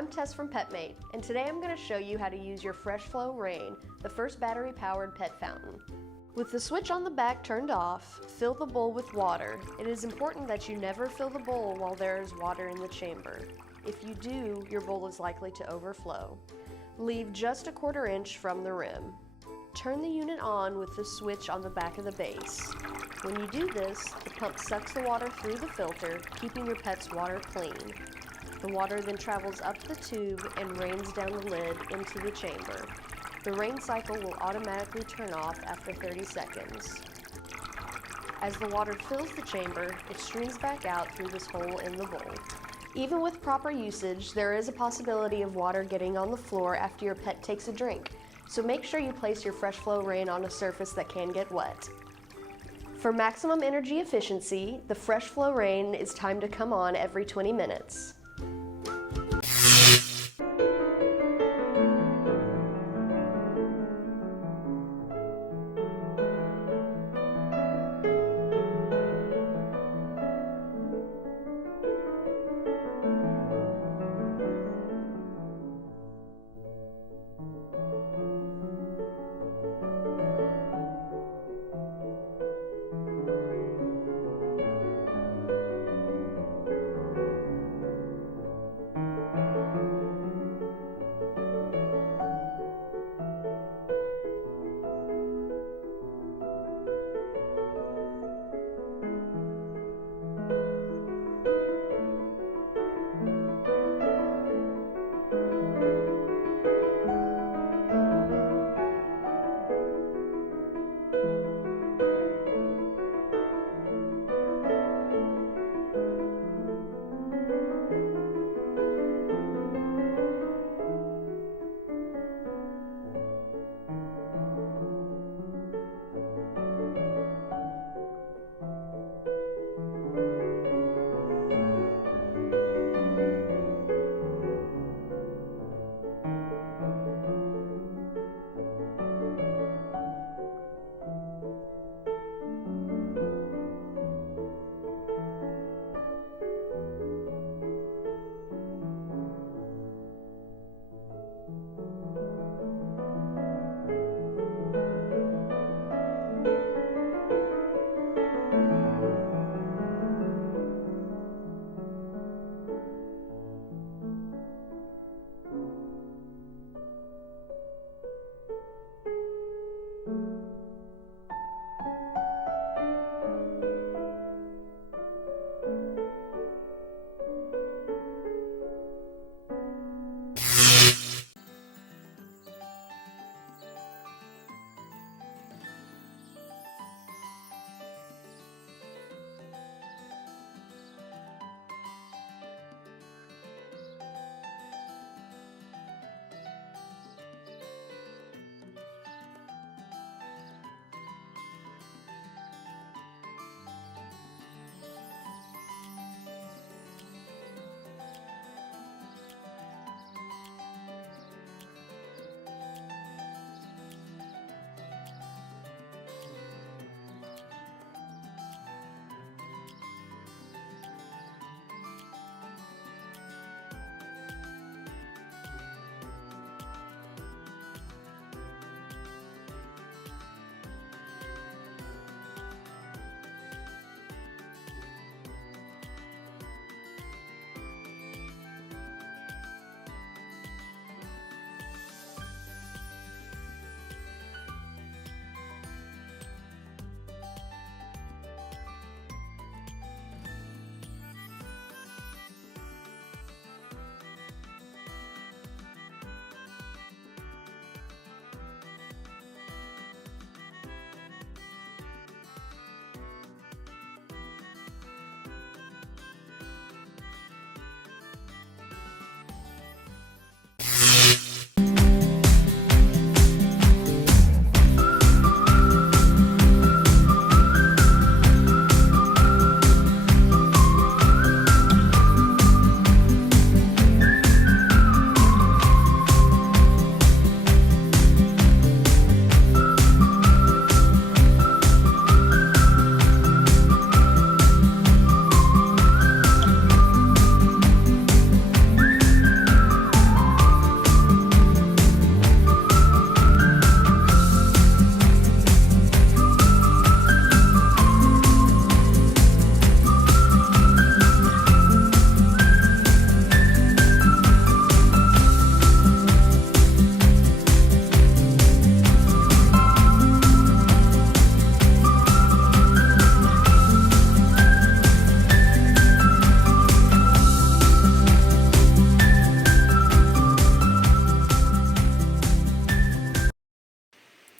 I'm Tess from Petmate, and today I'm going to show you how to use your Fresh Flow Rain, the first battery-powered pet fountain. With the switch on the back turned off, fill the bowl with water. It is important that you never fill the bowl while there is water in the chamber. If you do, your bowl is likely to overflow. Leave just a 1/4 inch from the rim. Turn the unit on with the switch on the back of the base. When you do this, the pump sucks the water through the filter, keeping your pet's water clean. The water then travels up the tube and rains down the lid into the chamber. The rain cycle will automatically turn off after 30 seconds. As the water fills the chamber, it streams back out through this hole in the bowl. Even with proper usage, there is a possibility of water getting on the floor after your pet takes a drink, so make sure you place your Fresh Flow Rain on a surface that can get wet. For maximum energy efficiency, the Fresh Flow Rain is timed to come on every 20 minutes.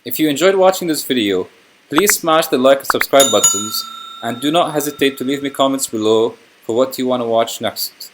If you enjoyed watching this video, please smash the like and subscribe buttons, and do not hesitate to leave me comments below for what you want to watch next.